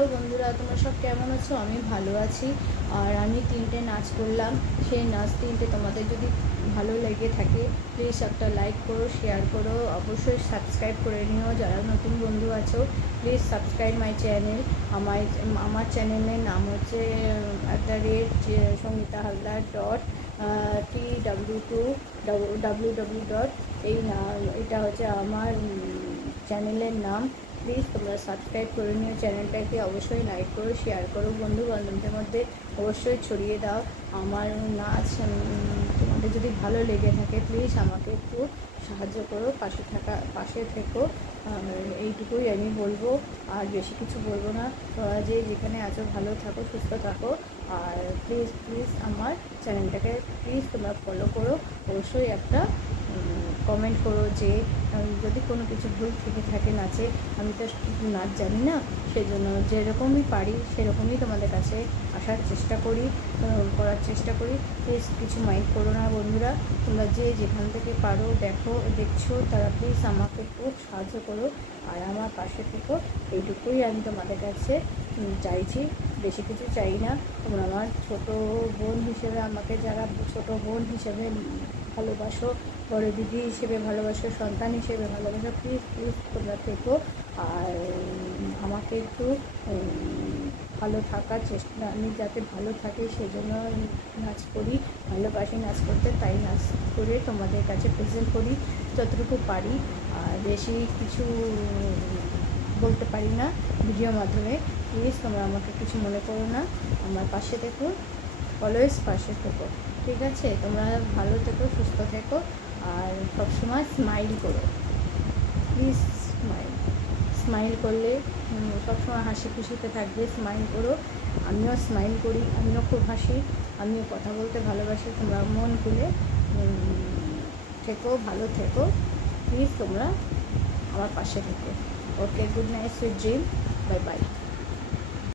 তো বন্ধুরা তোমরা সব কেমন আছো? আমি ভালো আছি। আর আমি 3টে নাচ করলাম, সেই নাচ 3টে তোমাদের যদি ভালো লেগে থাকে প্লিজ একটা লাইক করো, শেয়ার করো, অবশ্যই সাবস্ক্রাইব করে নিও। যারা নতুন বন্ধু আছো প্লিজ সাবস্ক্রাইব মাই চ্যানেল। আমার চ্যানেলের নাম হচ্ছে সঙ্গীতা হালদার .TW2 www. এই নাম, এটা হচ্ছে আমার চ্যানেলের নাম। প্লিজ তোমরা সাবস্ক্রাইব করে নিও চ্যানেলটাকে, অবশ্যই লাইক করো, শেয়ার করো, বন্ধু বান্ধবদের মধ্যে অবশ্যই ছড়িয়ে দাও। আমার নাচ তোমাদের যদি ভালো লেগে থাকে প্লিজ আমাকে একটু সাহায্য করো, পাশে থেকো। এইটুকুই আমি বলবো, আর বেশি কিছু বলবো না। তোমরা যে যেখানে আছো ভালো থাকো, সুস্থ থাকো। আর প্লিজ আমার চ্যানেলটাকে প্লিজ তোমরা ফলো করো। অবশ্যই একটা কমেন্ট করো যে যদি কোনো কিছু ভুল থেকে থাকে নাচে। আমি তো নাচ জানি না, সেজন্য যেরকমই পারি সেরকমই তোমাদের কাছে আসার চেষ্টা করি, করার চেষ্টা করি। প্লিজ কিছু মাইন্ড করো না বন্ধুরা। তোমরা যে যেখান থেকে পারো দেখছো তারা প্লিজ আমাকে খুব সাহায্য করো আর আমার পাশে থেকো। এইটুকুই আমি তোমাদের কাছে চাইছি, বেশি কিছু চাই না। তোমরা আমার ছোটো বোন হিসেবে, আমাকে যারা ছোটো বোন হিসেবে ভালোবাসো, বড় দিদি হিসেবে ভালোবাসো, সন্তান হিসেবে ভালোবাসো, প্লিজ তোমরা থেকো। আর আমাকে একটু ভালো থাকার চেষ্টা, আমি যাতে ভালো থাকি সেই জন্য নাচ করি, ভালোবাসি নাচ করতে, তাই নাচ করে তোমাদের কাছে প্রেজেন্ট করি যতটুকু পারি। আর বেশি কিছু বলতে পারি না ভিডিওর মাধ্যমে। প্লিজ তোমরা আমাকে কিছু মনে করো না, আমার পাশে থেকো, অলওয়েজ পাশে থেকো, ঠিক আছে? তোমরা ভালো থেকো, সুস্থ থেকো, আর সবসময় স্মাইল করো, প্লিজ স্মাইল করলে সবসময় হাসি খুশিতে থাকবে। স্মাইল করো, আমিও স্মাইল করি, আমিও খুব হাসি, আমিও কথা বলতে ভালোবাসি। তোমরা মন খুলে থেকো, ভালো থেকো, প্লিজ তোমরা আমার পাশে থেকো। Okay, good night, sweet dream, bye by.